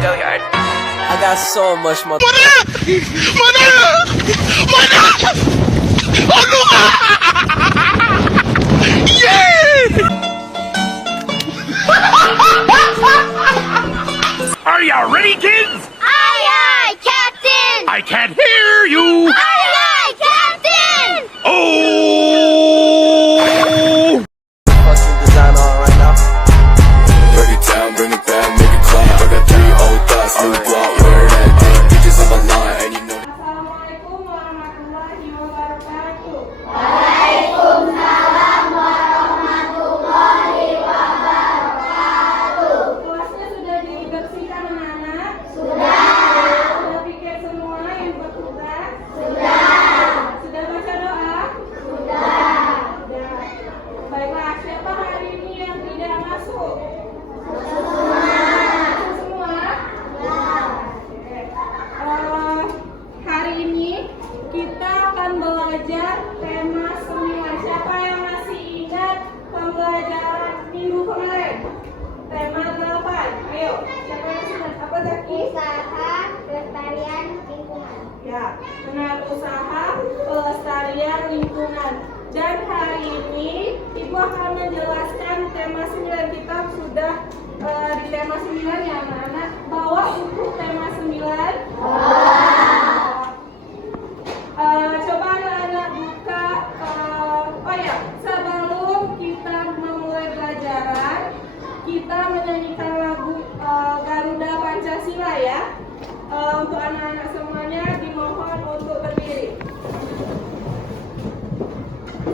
Go yard. I got so much more. Are ya ready, kids? Aye, aye, Captain! I can't hear you. Aye, aye, Captain! Oh! Fucking design on right now. Break it down, bring it back, make it clap. I got 3 old thoughts, new block, where that thing. Bitches on my line, and you know. Assalamualaikum warahmatullahi wabarakatuh. Waalaikumsalam warahmatullahi wabarakatuh. Kelasnya sudah dibersihkan anak-anak? Sudah. Sudah pikir semua yang bertugas? Sudah. Sudah baca doa? Sudah. Sudah. Baiklah, siapa hari ini yang tidak masuk? Semua. Semua? Oke. Hari ini kita akan belajar tema 9. Siapa yang masih ingat pembelajaran minggu kemarin? Tema 8. Ayo, siapa yang masih ingat? Apa Zaki? Usaha pelestarian lingkungan. Ya, benar, usaha pelestarian lingkungan. Dan hari ini Ibu akan menjelaskan tema 9. Kita sudah di tema 9 ya anak-anak. Bawa untuk tema 9. Coba anak-anak buka. Oh ya, sebelum kita memulai pelajaran, kita menyanyikan lagu Garuda Pancasila ya. Untuk anak-anak semuanya dimohon untuk berdiri.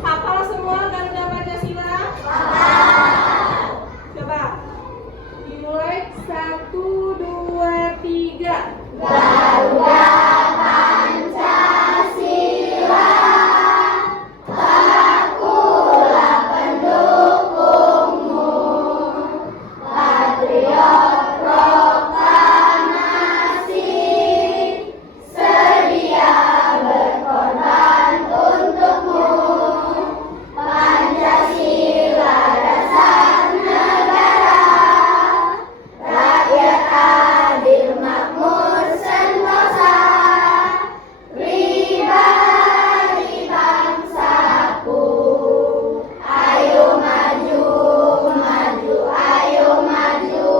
Hafal semua Garuda Pancasila? Coba dimulai 1, 2, 3. Garuda Pancasila, akulah pendukungmu, patriot proklamasi, sedia berkorban untukmu. Pancasila dasar negara, rakyat adil makmur sentosa, pribadi bangsaku. Ayo maju, maju, ayo maju,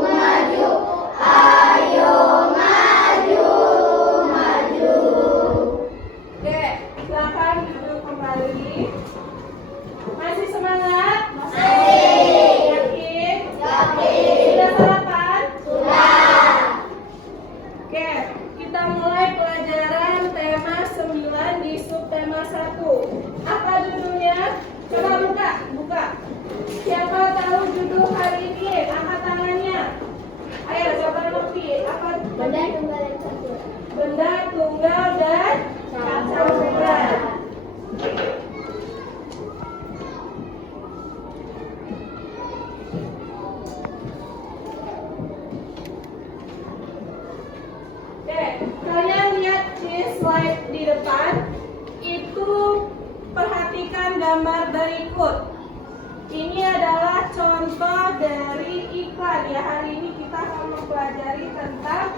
maju, ayo maju, maju. Oke, silakan duduk kembali. Masih semangat? Masih. Yakin? Yakin. Sudah sarapan? Sudah. Oke, kita mulai pelajaran tema 9 di subtema 1. Apa judulnya? Coba buka. Siapa tahu judul hari ini? Angkat tangannya. Ayo, coba Novi. Apa? Benda tunggal dan campuran. Benda tunggal dan campuran. Oke, kalian lihat di slide di depan. Itu perhatikan gambar berikut. Ini adalah contoh dari iklan ya. Hari ini kita akan mempelajari tentang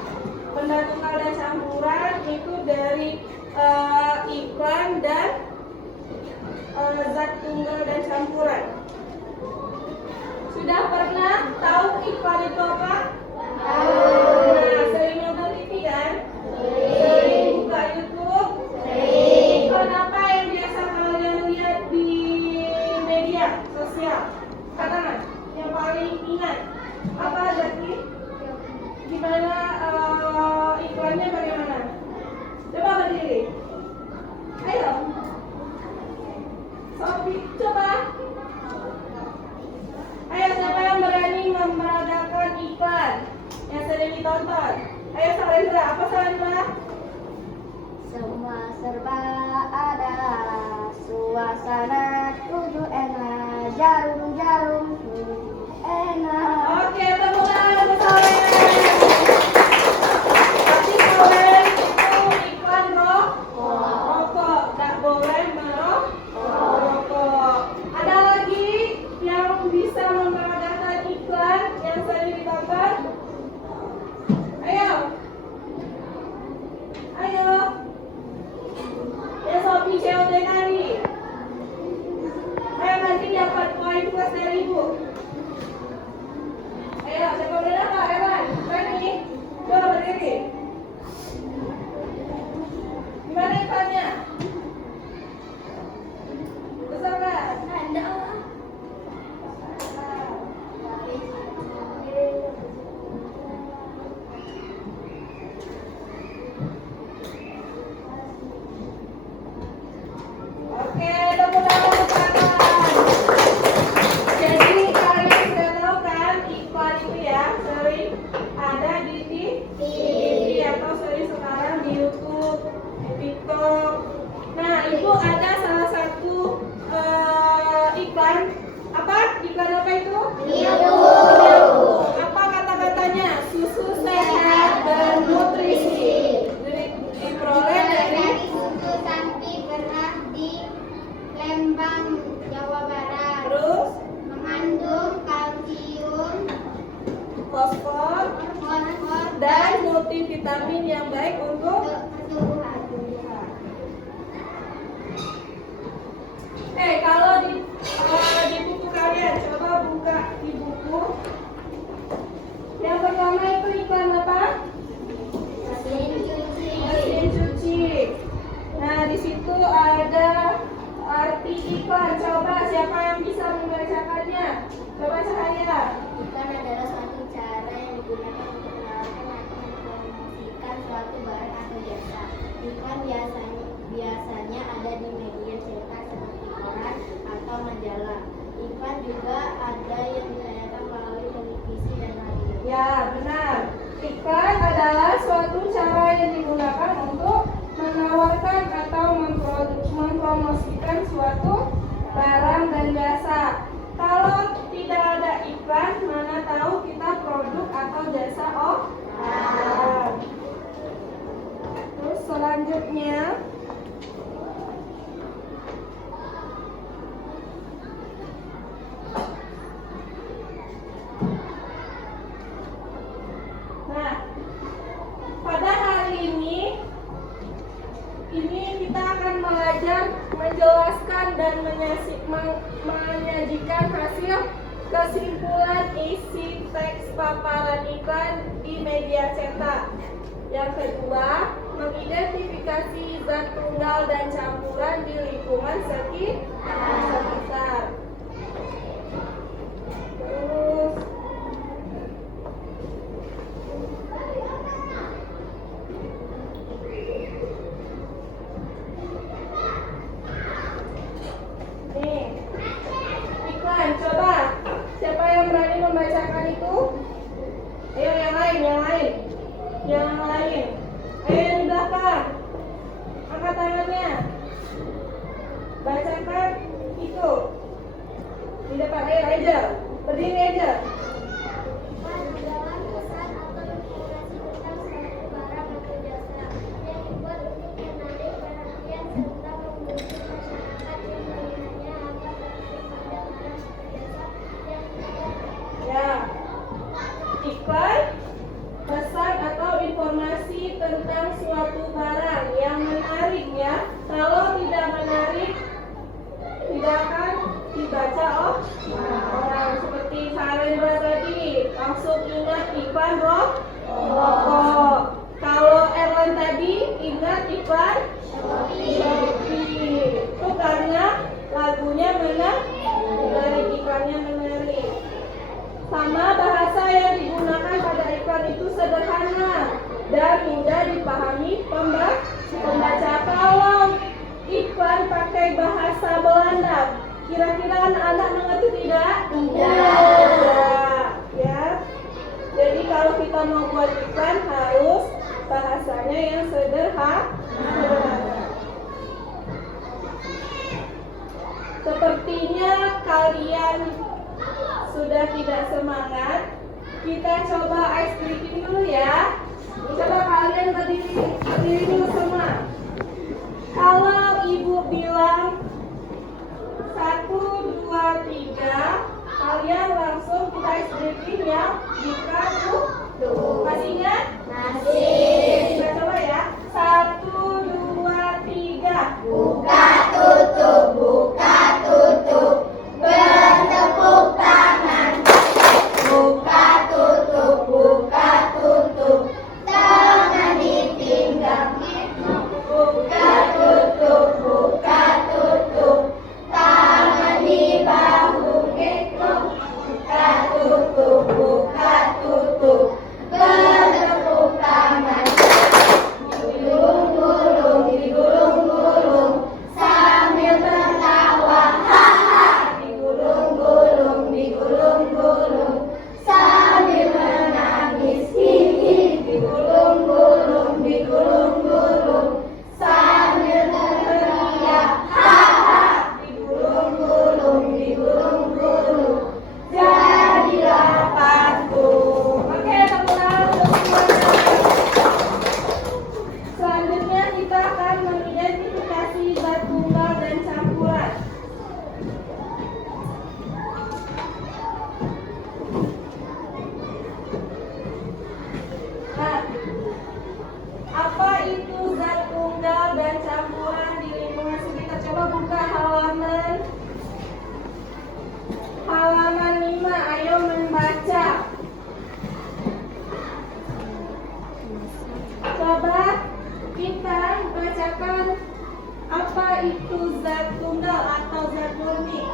benda tunggal dan campuran. Itu dari iklan dan zat tunggal dan campuran. Sudah pernah tahu iklan itu apa? Nah, sering nonton TV kan? Sering buka YouTube? Iklan apa yang biasa kalian lihat di media sosial? Katakan, yang paling ingat. Apa Zaki? Gimana iklannya bagaimana? Coba berdiri. Ayo. Sofi, coba. Ayo, siapa yang berani memperagakan iklan yang sering ditonton? Ayo Salendra, apa Salendra? Semua serba ada, suasana tujuh enak, jarum-jarum enak. Oke, tepuk tangan untuk Salendra. Tadi Salendra itu iklan rokok. Tak boleh merokok. Ada lagi yang bisa memperagakan iklan yang sering ditonton? multivitamin yang baik untuk tumbuhan. Kalau di buku kalian, coba buka di buku. Yang pertama itu iklan apa? Mesin cuci. Nah, di situ ada arti iklan. Coba siapa yang bisa membacakannya? Coba Cahaya. Iklan adalah suatu cara yang digunakan untuk menawarkan atau mempromosikan suatu barang atau jasa. Iklan biasanya ada di media cetak seperti koran atau majalah. Iklan juga ada yang ditayangkan melalui televisi dan radio. Ya, benar. Iklan adalah suatu cara yang digunakan untuk menawarkan atau mempromosikan suatu barang dan jasa. Kalau tidak ada iklan, mana tahu kita produk atau jasa barang. Terus selanjutnya, nah, pada hari ini kita akan belajar menjelaskan dan menyajikan hasil kesimpulan isi teks paparan iklan di media cetak. Yang kedua, mengidentifikasi zat tunggal dan campuran di lingkungan sekitar. Terus nih, iklan, coba siapa yang berani membacakan itu? Ayo yang lain. Ayo yang di belakang, angkat tangannya. Bacakan itu di depan. Ayo aja, berdiri aja. Iklan adalah pesan atau informasi tentang suatu barang atau jasa yang dibuat untuk menarik perhatian serta membujuk masyarakat yang melihatnya agar tertarik pada barang atau jasa yang ditawarkan. Ya, iklan pesan atau informasi tentang suatu barang yang menarik ya. Kalau tidak menarik, tidak akan dibaca orang. Seperti Sarendra tadi, langsung ingat iklan rokok. Kalau Erwan tadi ingat iklan Shopee. Itu karena lagunya menarik, iklannya menarik. Sama bahasa yang digunakan pada iklan itu sederhana dan mudah dipahami pembaca. Kalau iklan pakai bahasa Belanda, kira-kira anak-anak mengerti tidak? Tidak. Ya. Jadi kalau kita mau buat iklan harus bahasanya yang sederhana. Sepertinya kalian sudah tidak semangat. Kita coba ice breaking dulu ya. Coba kalian berdiri dulu semua. Kalau ibu bilang 1, 2, 3, kalian langsung kita ice breaking ya. Buka tutup. Masih ingat? Masih. Kita coba ya. 1, 2, 3. Buka tutup, buka tutup. Bertepuk tangan. Buka tutup, buka tutup. Tangan di pinggang. Buka tutup, buka tutup. Tangan di bahu. Buka tutup, buka tutup. Bertepuk tangan. itu zat tunggal atau zat murni?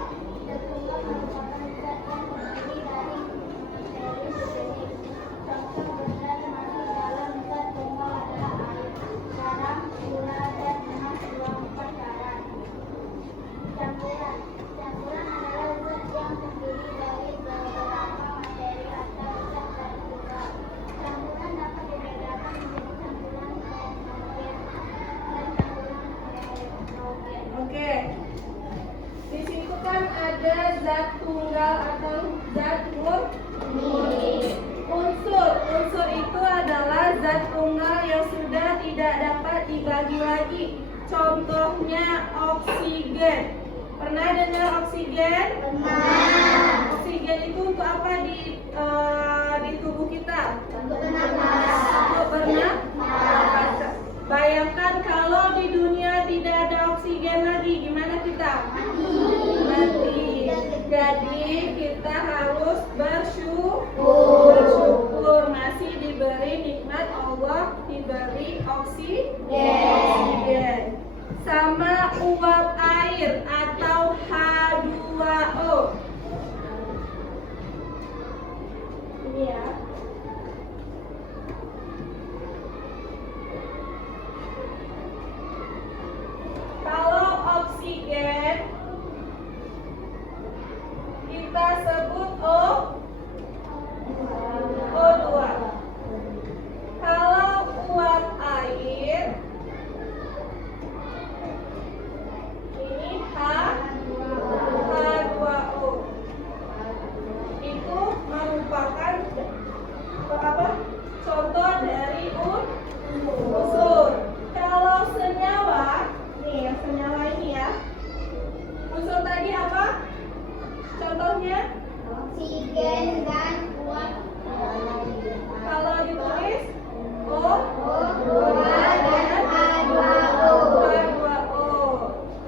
Zat tunggal merupakan zat yang terdiri dari materi sejenis. Contoh zat masuk dalam zat tunggal adalah air, garam, gula, dan emas 24 karat. Campuran adalah zat yang terdiri dari beberapa materi atau zat dari tunggal. Campuran dapat dibedakan menjadi campuran homogen dan campuran heterogen. Oke. Di situ kan ada zat tunggal atau zat murni. Unsur itu adalah zat tunggal yang sudah tidak dapat dibagi lagi. Contohnya oksigen. Pernah dengar oksigen? Pernah. Oksigen itu untuk apa di tubuh kita? Untuk bernafas. Untuk bernafas. Bayangkan kalau di dunia tidak ada oksigen lagi, gimana kita? Mati. Jadi kita harus bersyukur masih diberi nikmat Allah, diberi oksigen. Sama uap air atau H2O. Ini ya. Kalau oksigen kita sebut O2. Kalau uap air ini H2O. Itu merupakan apa? Contoh dari unsur. Kalau senyawa, nih yang senyawa ini ya. Unsur tadi apa? Contohnya? Oksigen dan uap air. Kalau ditulis O2 dan H2O. H2O.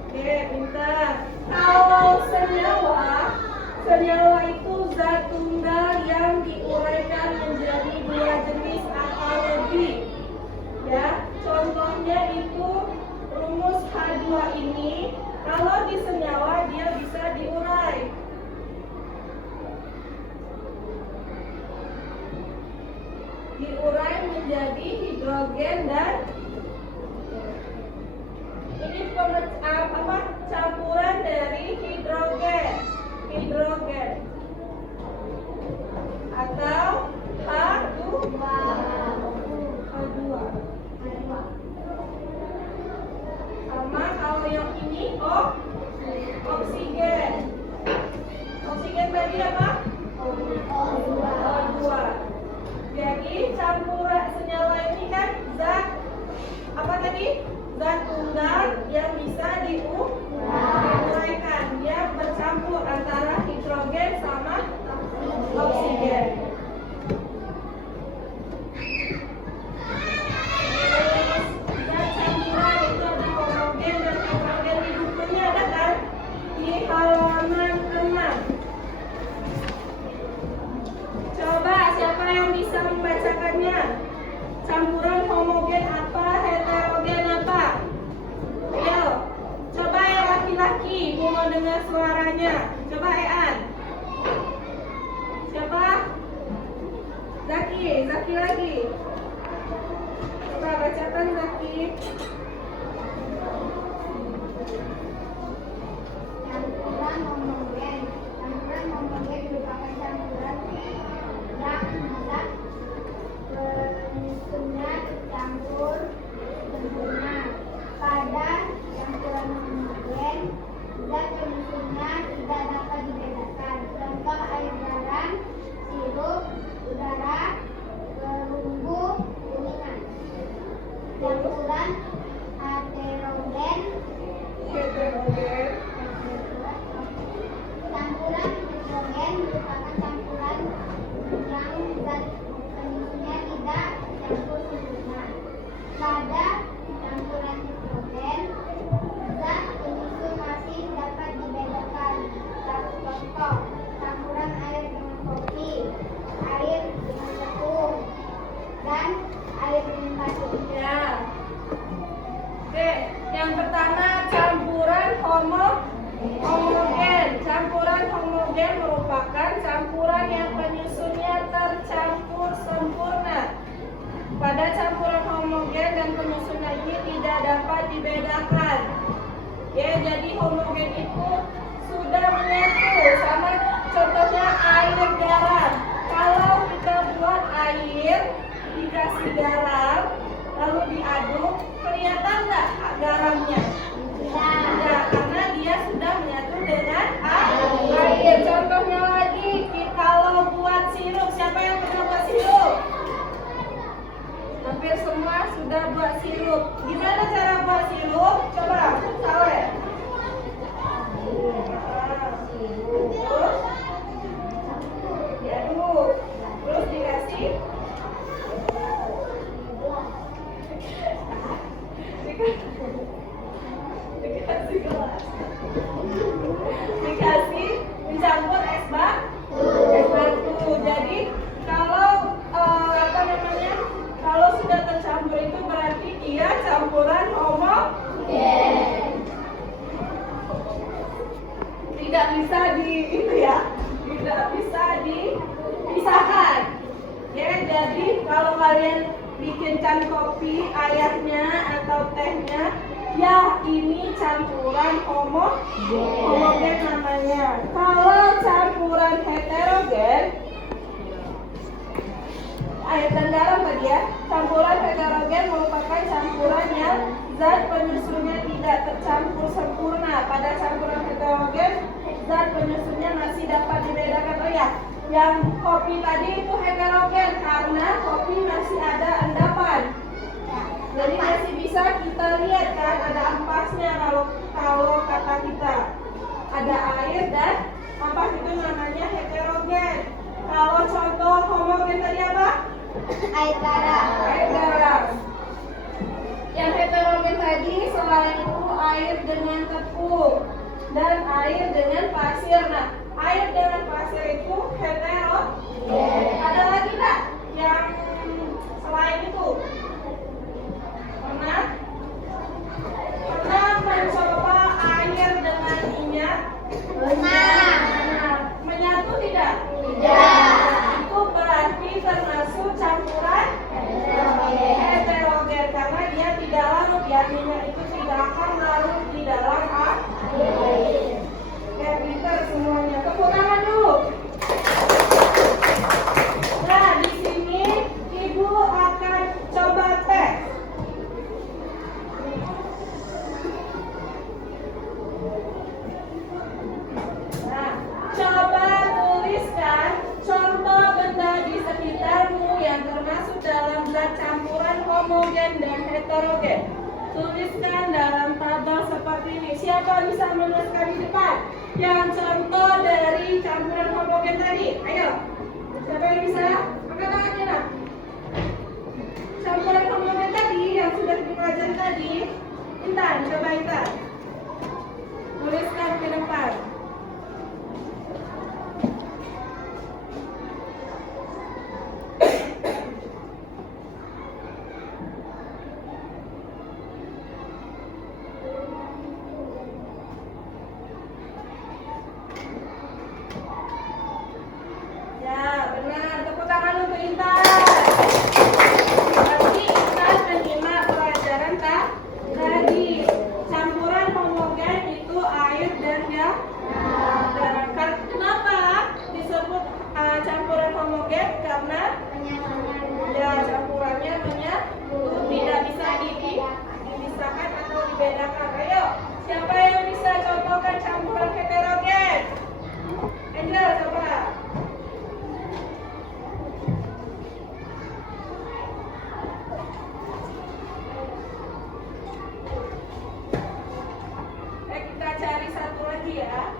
Oke, pintar. Kalau senyawa itu zat tunggal yang diuraikan menjadi dua jenis atau lebih. Ya, contohnya itu rumus H2 ini. Kalau di senyawa dia bisa diurai. Diurai menjadi hidrogen dan ini campuran dari hidrogen atau H2. Sama kalau yang ini oksigen. Oksigen tadi apa? O2. Jadi campuran senyawa ini kan zat apa tadi? Zat tunggal yang bisa diuraikan. Dia bercampur antara hidrogen sama oksigen. Zat campuran itu ada homogen dan heterogen. Di bukunya ada kan? Di halaman 6. Coba siapa yang bisa membacakannya? Campuran homogen apa? Heterogen apa? Ayo, coba yang laki-laki, mau dengar suaranya. Coba Ean. Siapa? Zaki lagi. Coba bacakan Zaki. Campuran homogen merupakan campuran yang zat penyusunnya tercampur sempurna. Pada campuran homogen, zat penyusunnya tidak dapat dibedakan. Contoh air garam, sirup, udara, perunggu, kuningan. Campuran heterogen sirup. Gimana cara buat sirup? Coba, Saleh. Terus diaduk. Terus dikasih dikasih gelas. Dikasih dicampur es batu. Jadi kalau apa namanya? Kalau sudah tercampur itu berarti dia campuran homogen. Tidak bisa tidak bisa dipisahkan. Ya, jadi kalau kalian bikinkan kopi ayahnya atau tehnya, ya ini campuran homogen namanya. Kalau campuran heterogen, air dan garam tadi ya, campuran heterogen merupakan campuran yang zat penyusunnya tidak tercampur sempurna. Pada campuran heterogen, zat penyusunnya masih dapat dibedakan. Oh ya, yang kopi tadi itu heterogen karena kopi masih ada endapan. Jadi masih bisa kita lihat kan, ada ampasnya kalau kata kita. Ada air dan ampas, itu namanya heterogen. Kalau contoh homogen tadi apa? Air garam. Air garam. Yang heterogen tadi selain itu air dengan tepung dan air dengan pasir. Nah, air dengan pasir itu heterogen. Ada lagi nggak yang selain itu? Pernah mencoba air dengan minyak? Nah, menyatu tidak? Itu berarti termasuk campuran heterogen karena dia tidak larut ya, minyak itu tidak akan larut di dalam air. Oke, pinter semuanya. Tepuk tangan dulu. Nah, di sini Ibu akan coba tes. Nah, coba tuliskan contoh benda di sekitarmu yang termasuk dalam zat campuran homogen dan heterogen. Tuliskan dalam tabel seperti ini. Siapa bisa menuliskan di depan? Yang contoh dari campuran homogen tadi. Ayo. Siapa yang bisa? Angkat tangannya nak. Campuran homogen tadi yang sudah dipelajari tadi. Intan, coba Intan. Tuliskan ke depan. Ya, benar. Tepuk tangan untuk Intan. Berarti Intan menyimak pelajaran tadi. Campuran homogen itu air dan garam. Kenapa disebut campuran homogen? Karena ya campurannya menyatu, tidak bisa dipisahkan atau dibedakan. Ayo, siapa yang bisa contohkan campuran heterogen? Angel, coba. Kita cari satu lagi ya.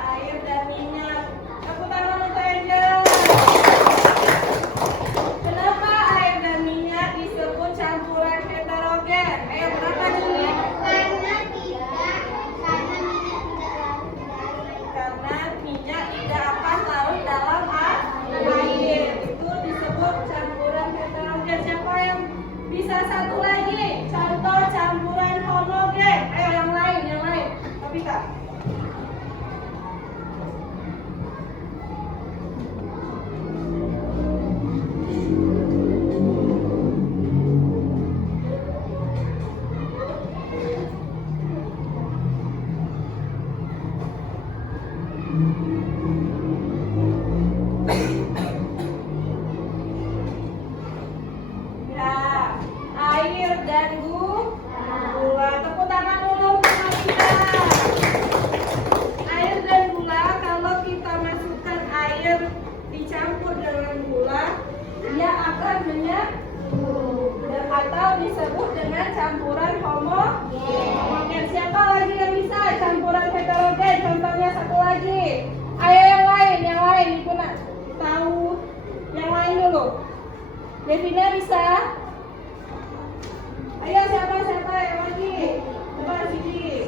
Air dan minyak. Tepuk tangan untuk Angel. Kenapa air dan minyak disebut campuran heterogen? Ayo, kenapa Juli? Karena minyak tidak akan larut dalam air. Itu disebut campuran heterogen. Siapa yang bisa satu lagi? Contoh campuran homogen. Ayo yang lain. Tapi Kak. Ya, air dan gula. Tepuk tangan dulu untuk Nabila. Air disebut dengan campuran homogen. Siapa lagi yang bisa campuran heterogen? Contohnya satu lagi. Ayo yang lain, Ibu nak tahu yang lain dulu. Devina bisa? Ayo siapa yang lagi? Coba sini.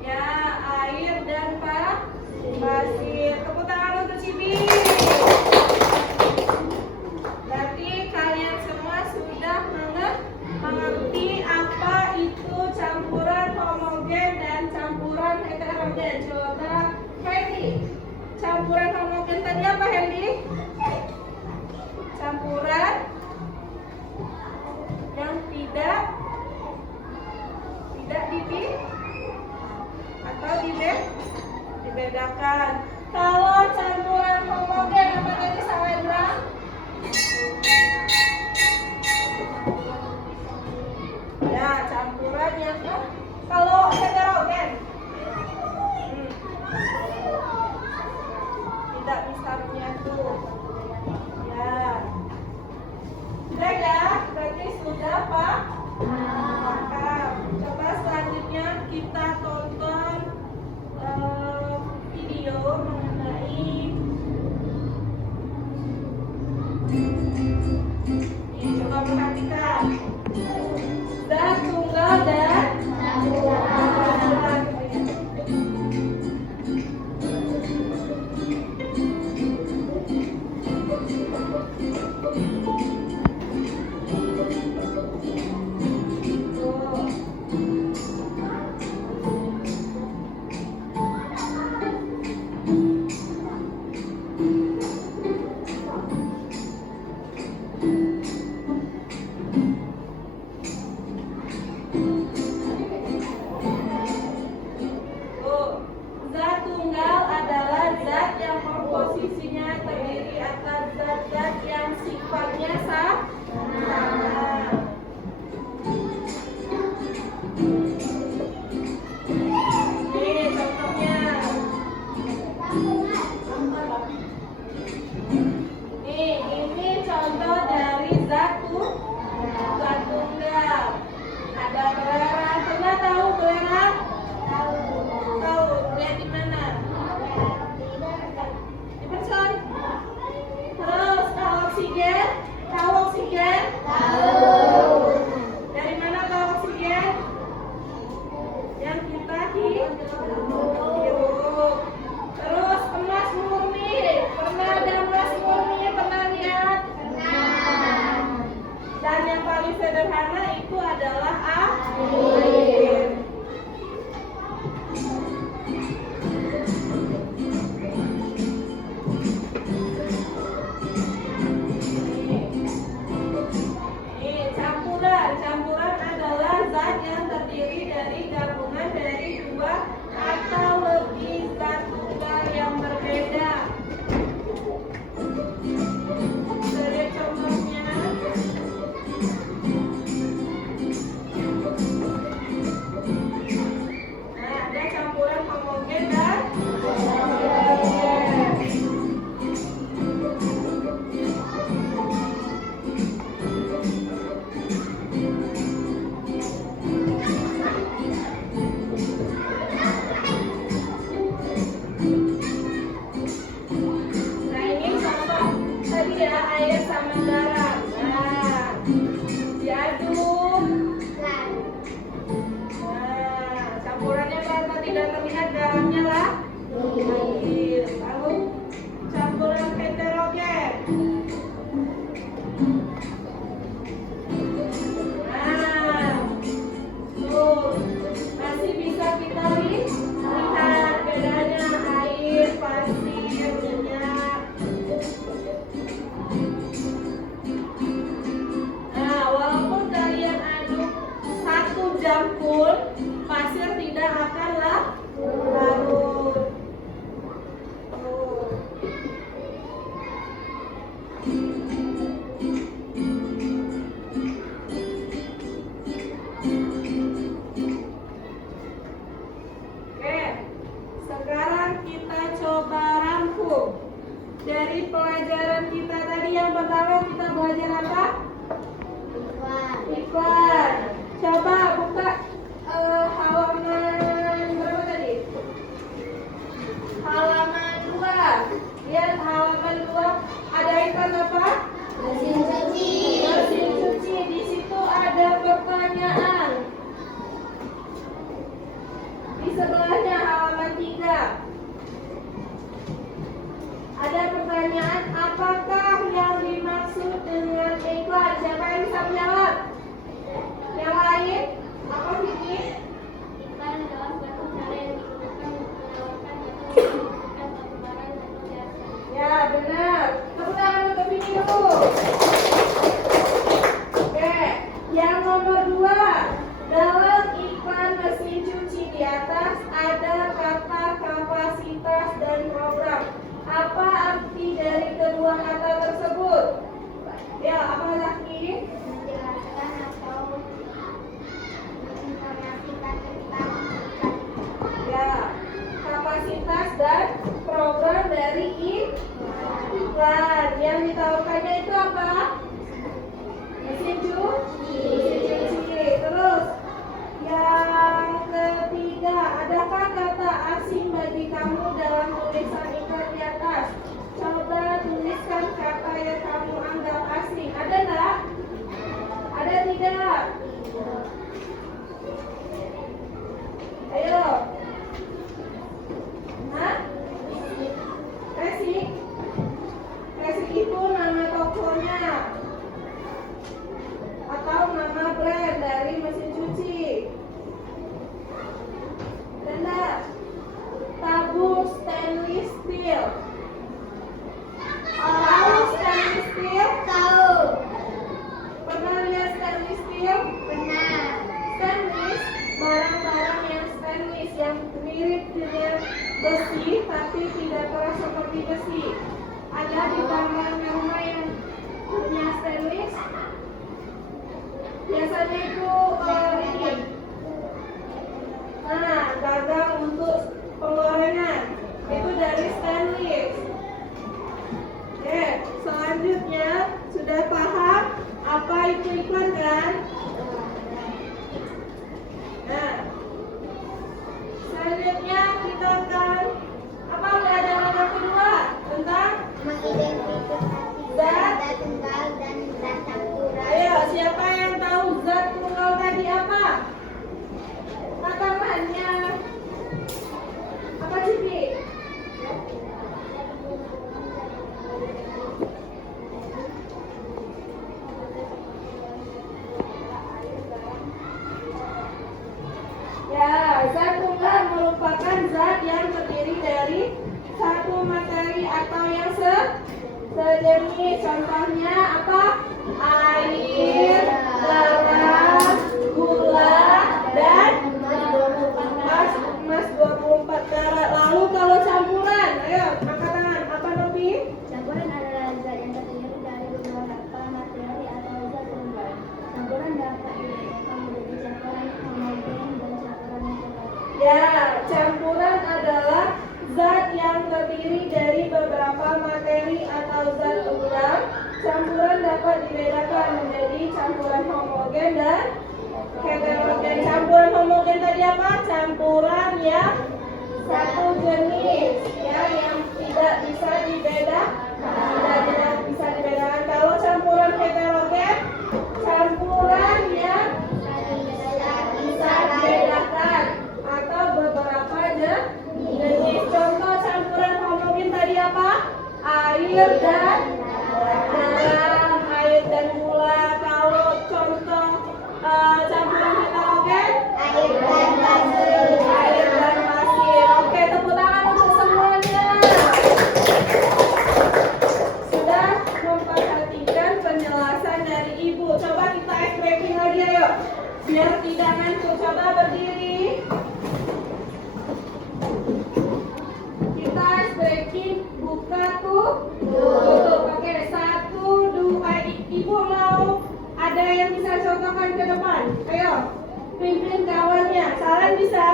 Ya, air dan pasir. Tepuk tangan untuk Cibi. Berarti kalian semua sudah mengerti apa itu campuran homogen dan campuran heterogen. Coba Hendy, campuran homogen tadi apa Hendy? Campuran yang tidak atau dibedakan. Kalau campuran homogen apa tadi Sawendra? Ya, campuran yang kalau heterogen tidak bisa menyatu. Ya, sudah ya, berarti sudah Pak. Coba selanjutnya kita tonton video mengenai ini. Coba perhatikan zat tunggal dan campuran. Zat tunggal adalah zat yang komposisinya terdiri atas zat-zat yang sifatnya sama. Ini contohnya. Ini contoh dari zat tunggal. Ada belerang. Pernah tahu belerang? Tahu, lihat di mana? Di person. Terus tahu oksigen? Tahu oksigen? Tahu. Dari mana tahu oksigen? Yang kita hirup. Terus emas murni. Pernah ada emas murni? Pernah lihat? Pernah. Dan yang paling sederhana itu adalah air. Campuran adalah zat yang terdiri dari gabungan dari dua atau lebih zat tunggal yang berbeda. Dari contohnya, ada campuran homogen dan heterogen. Nah, ini contoh tadi ya, air sama garam. Nah, diaduk. Nah, campurannya karena tidak terlihat garamnya lah. Air. Lalu campuran heterogen. Nah, tuh masih bisa kita lihat bedanya air, pasir, minyak. Nah, walaupun kalian aduk 1 jam pun pasir tidak akan larut. Tuh. kemarin kita belajar apa? Iklan. Iklan. Coba buka halaman berapa tadi? Halaman 2. Lihat halaman 2. Ada iklan apa? Mesin cuci. Mesin cuci. Di situ ada pertanyaan. Di sebelahnya halaman 3. Ada pertanyaan, apakah yang dimaksud dengan iklan? Siapa yang bisa menjawab? Yang lain? Apa Vicky? Iklan adalah suatu cara yang digunakan untuk menawarkan atau menunjukkan suatu barang atau jasa. Ya, benar. Tepuk tangan untuk Vicky dulu. Oke, yang nomor 2. Dalam iklan mesin cuci di atas ada kata kapasitas dan program. Apa arti dari kedua kata tersebut? Ya, apa lagi? Menjelaskan atau menginformasikan tentang iklan. Ya, kapasitas dan program dari iklan. Yang ditawarkannya itu apa? Mesin cuci. Mesin cuci. Terus, yang ketiga, adakah kata asing bagi kamu dalam tulisan iklan di atas? Coba tuliskan kata yang kamu anggap asing. Ada nggak? Ada tidak? Ayo. Hah? Resik? Resik itu nama tokonya atau nama brand dari mesin cuci. Tanda tabung stainless steel. Tahu stainless steel? Tahu. Pernah lihat stainless steel? Benar. Stainless, barang-barang yang stainless yang mirip dengan besi tapi tidak keras seperti besi. Ada di kamar rumah yang punya stainless. Biasanya itu ini. Nah, gagang untuk penggorengan itu dari stainless. Oke, selanjutnya sudah paham apa itu iklan kan? Nah, selanjutnya kita akan apa pelajaran yang kedua tentang Mengidentifikasi zat tunggal dan zat campuran. ayo siapa yang tahu zat tunggal tadi apa? Tantangannya apa Cipi? Ya, zat tunggal merupakan zat yang terdiri dari satu materi atau yang sejenis. Contohnya apa? Air, garam, gula, dan emas 24 karat. Lalu kalau campuran, ayo angkat tangan. Apa Novi? Campuran adalah zat yang terdiri dari beberapa materi atau zat tunggal. Campuran dapat dibedakan menjadi campuran homogen dan campuran heterogen. Ya, campuran adalah zat yang terdiri dari beberapa materi atau zat tunggal. Campuran dapat dibedakan menjadi campuran homogen dan heterogen. Campuran homogen tadi apa? Campuran yang satu jenis, ya, yang tidak bisa dibedakan. Tidak bisa dibedakan. Kalau campuran heterogen, campuran yang bisa dibedakan atau beberapa jenis. Contoh campuran homogen tadi apa? Air dan garam, air dan gula. Kalau contoh campuran heterogen, Air dan pasir. air dan pasir. Oke, tepuk tangan untuk semuanya. Sudah memperhatikan penjelasan dari Ibu. Coba kita stretching lagi ayo. Biar tidak ngantuk. Coba berdiri. Kita stretching, buka tutup. Oke, 1, 2. Ibu mau ada yang bisa contohkan ke depan? Ayo, pimpin kawannya. Saran bisa?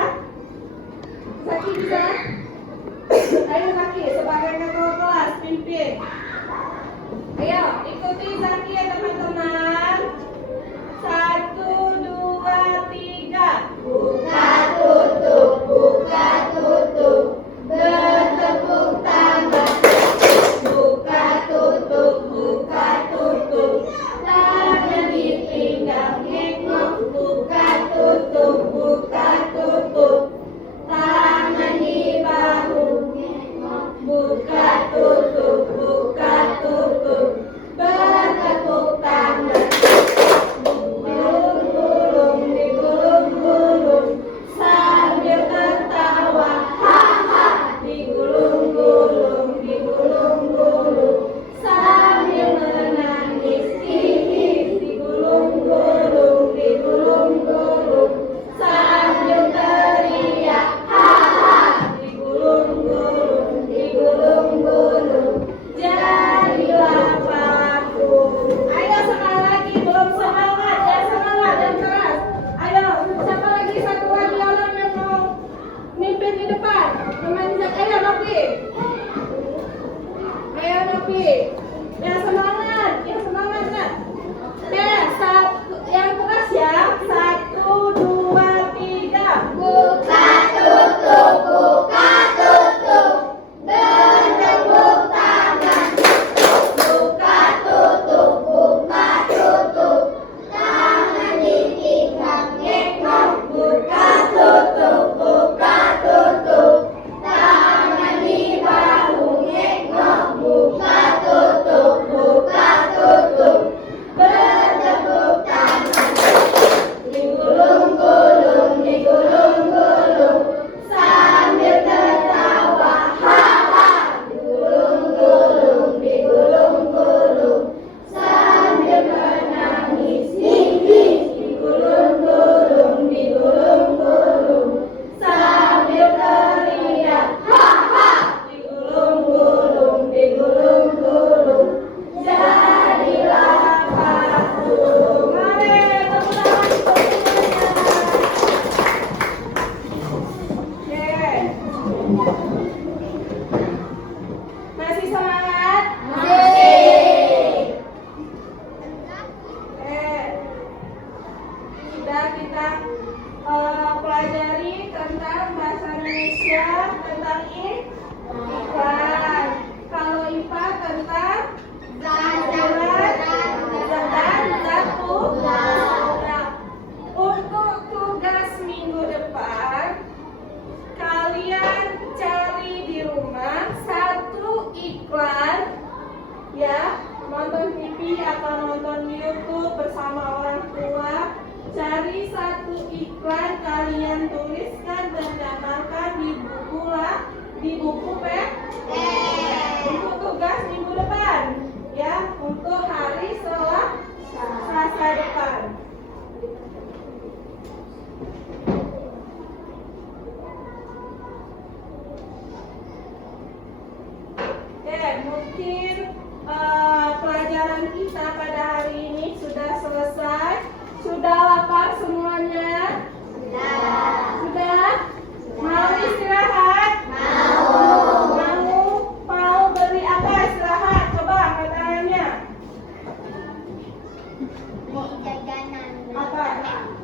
Saki bisa? Ayo Saki, sebagai ketua kelas, pimpin. Ayo, ikuti Zaki ya teman-teman. 1, 2, 3. Buka tutup, bertepuk tangan. Buka tutup, tangan di pinggang hikmah. Buka tutup, tangan di bahu. Buka tutup, bertepuk tangan. Digulung-gulung sambil tertawa, haha. Digulung-gulung sambil menangis, hihi. Digulung-gulung sambil teriak, haha. Digulung-gulung jadilah paku. Ayo sekali lagi, belum semangat ya, semangat dan keras. Ayo, siapa lagi, satu lagi orang yang mau mimpin di depan. Ayo Nopi. Ayo Nopi. Yang semangat nak. Yang keras ya. 1, 2, 3. Buka tutup, bertepuk tangan. Buka tutup, tangan di pinggang hikmah. Buka tutup, tangan di bahu hikmah. Buka tutup, bertepuk tangan. Digulung-gulung sambil tertawa, haha. Digulung-gulung sambil menangis, hihi. Digulung-gulung sambil teriak, haha. Digulung-gulung jadilah paku. Mari, tepuk tangan untuk semuanya. Oke. Masih semangat? Sudah kita pelajari tentang bahasa Indonesia, tentang iklan. Kalau IPA tentang untuk tugas minggu depan, kalian cari di rumah 1 iklan ya, nonton TV atau nonton YouTube bersama orang tua. Cari 1 iklan, kalian tuliskan dan gambarkan di buku tugas minggu depan ya, untuk hari Selasa depan. Oke, mungkin pelajaran kita pada hari ini sudah selesai. Sudah lapar semuanya? Sudah? Mau istirahat? Mau beli apa istirahat? Coba angkat tangannya. Jajanan. Apa?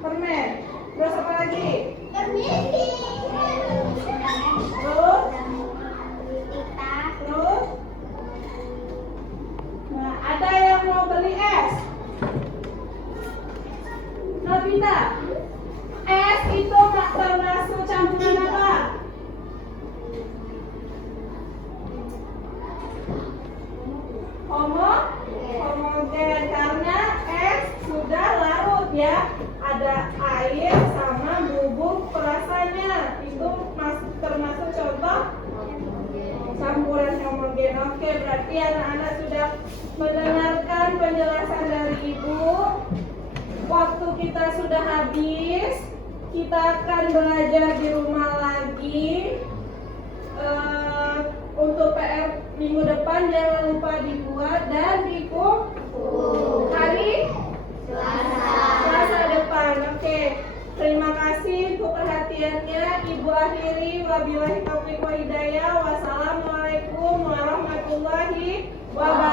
Permen. Terus apa lagi? Terus? Terus? Nah, ada yang mau beli es? Nobita, es itu termasuk campuran apa? Homogen, karena es sudah larut ya. Ada air sama bubuk perasannya. Itu termasuk contoh campuran homogen. Oke, berarti anak-anak sudah mendengarkan penjelasan dari ibu. Waktu kita sudah habis, kita akan belajar di rumah lagi. Untuk PR minggu depan jangan lupa dibuat dan dikumpul hari Selasa depan. Oke, terima kasih untuk perhatiannya. Ibu akhiri, wabillahi taufiq wa hidayah. Wassalamualaikum warahmatullahi wabarakatuh.